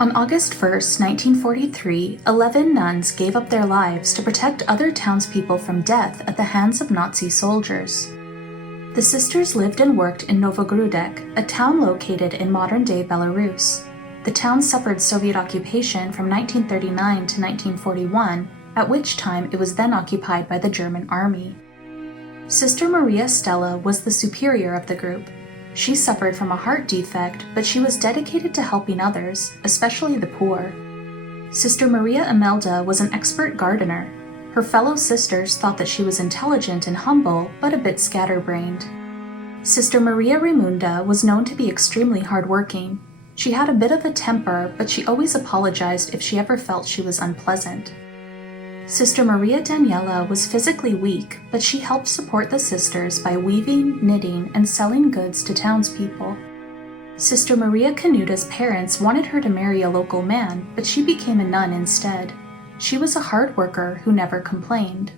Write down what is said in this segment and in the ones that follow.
On August 1st, 1943, 11 nuns gave up their lives to protect other townspeople from death at the hands of Nazi soldiers. The sisters lived and worked in Nowogrodek, a town located in modern-day Belarus. The town suffered Soviet occupation from 1939 to 1941, at which time it was then occupied by the German army. Sister Mary Stella was the superior of the group. She suffered from a heart defect, but she was dedicated to helping others, especially the poor. Sister Maria Imelda was an expert gardener. Her fellow sisters thought that she was intelligent and humble, but a bit scatterbrained. Sister Maria Rajmunda was known to be extremely hardworking. She had a bit of a temper, but she always apologized if she ever felt she was unpleasant. Sister Maria Daniela was physically weak, but she helped support the sisters by weaving, knitting, and selling goods to townspeople. Sister Maria Kanuta's parents wanted her to marry a local man, but she became a nun instead. She was a hard worker who never complained.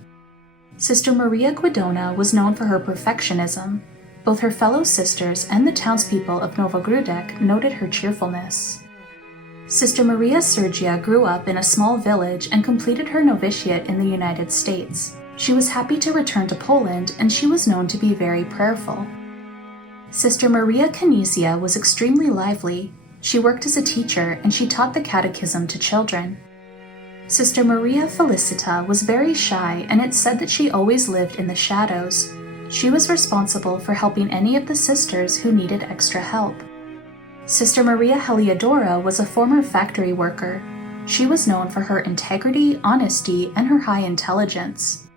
Sister Maria Gwidona was known for her perfectionism. Both her fellow sisters and the townspeople of Nowogrodek noted her cheerfulness. Sister Maria Sergia grew up in a small village and completed her novitiate in the United States. She was happy to return to Poland, and she was known to be very prayerful. Sister Maria Canizia was extremely lively. She worked as a teacher, and she taught the catechism to children. Sister Maria Felicita was very shy, and it's said that she always lived in the shadows. She was responsible for helping any of the sisters who needed extra help. Sister Maria Heliodora was a former factory worker. She was known for her integrity, honesty, and her high intelligence.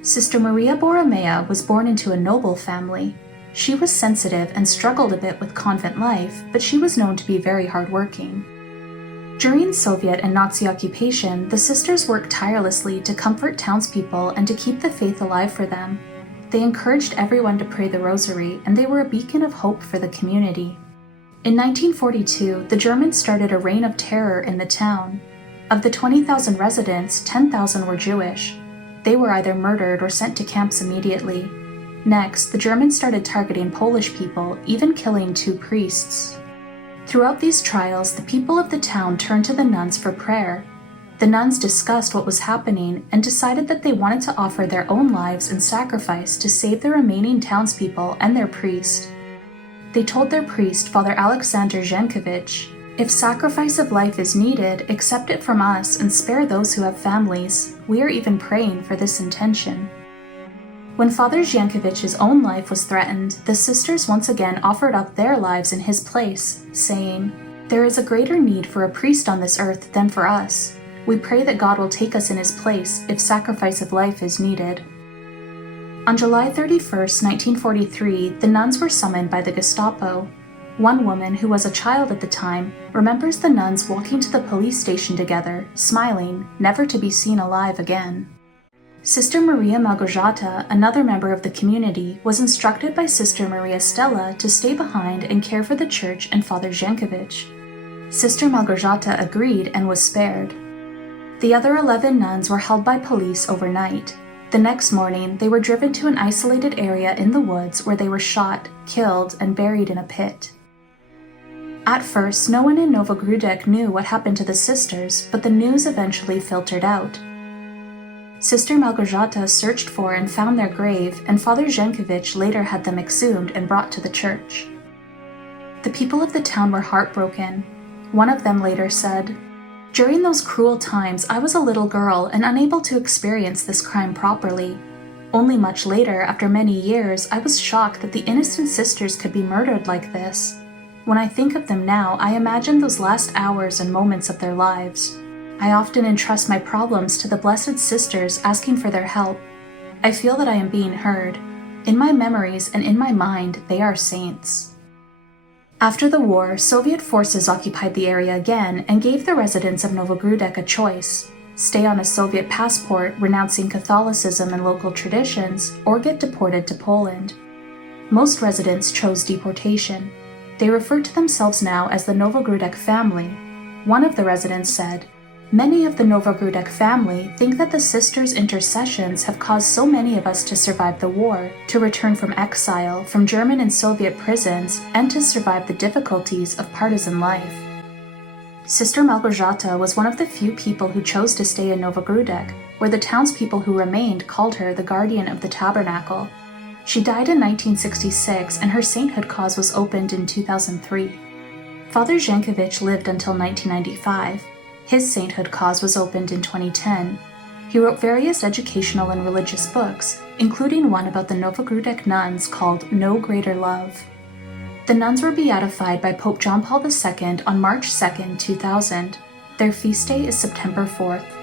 Sister Maria Borromea was born into a noble family. She was sensitive and struggled a bit with convent life, but she was known to be very hardworking. During Soviet and Nazi occupation, the sisters worked tirelessly to comfort townspeople and to keep the faith alive for them. They encouraged everyone to pray the rosary, and they were a beacon of hope for the community. In 1942, the Germans started a reign of terror in the town. Of the 20,000 residents, 10,000 were Jewish. They were either murdered or sent to camps immediately. Next, the Germans started targeting Polish people, even killing 2 priests. Throughout these trials, the people of the town turned to the nuns for prayer. The nuns discussed what was happening and decided that they wanted to offer their own lives in sacrifice to save the remaining townspeople and their priest. They told their priest, Father Aleksander Zienkiewicz, "If sacrifice of life is needed, accept it from us and spare those who have families. We are even praying for this intention." When Father Zienkiewicz's own life was threatened, the sisters once again offered up their lives in his place, saying, "There is a greater need for a priest on this earth than for us. We pray that God will take us in his place if sacrifice of life is needed." On July 31st, 1943, the nuns were summoned by the Gestapo. One woman, who was a child at the time, remembers the nuns walking to the police station together, smiling, never to be seen alive again. Sister Maria Małgorzata, another member of the community, was instructed by Sister Maria Stella to stay behind and care for the church and Father Zienkiewicz. Sister Małgorzata agreed and was spared. The other 11 nuns were held by police overnight. The next morning, they were driven to an isolated area in the woods where they were shot, killed, and buried in a pit. At first, no one in Nowogrodek knew what happened to the sisters, but the news eventually filtered out. Sister Małgorzata searched for and found their grave, and Father Zienkiewicz later had them exhumed and brought to the church. The people of the town were heartbroken. One of them later said, "During those cruel times, I was a little girl and unable to experience this crime properly. Only much later, after many years, I was shocked that the innocent sisters could be murdered like this. When I think of them now, I imagine those last hours and moments of their lives. I often entrust my problems to the Blessed Sisters, asking for their help. I feel that I am being heard. In my memories and in my mind, they are saints." After the war, Soviet forces occupied the area again and gave the residents of Nowogrodek a choice: stay on a Soviet passport, renouncing Catholicism and local traditions, or get deported to Poland. Most residents chose deportation. They referred to themselves now as the Nowogrodek family. One of the residents said, "Many of the Nowogrodek family think that the sisters' intercessions have caused so many of us to survive the war, to return from exile, from German and Soviet prisons, and to survive the difficulties of partisan life." Sister Małgorzata was one of the few people who chose to stay in Nowogrodek, where the townspeople who remained called her the guardian of the tabernacle. She died in 1966, and her sainthood cause was opened in 2003. Father Zienkiewicz lived until 1995. His sainthood cause was opened in 2010. He wrote various educational and religious books, including one about the Nowogrodek nuns called No Greater Love. The nuns were beatified by Pope John Paul II on March 2, 2000. Their feast day is September 4th.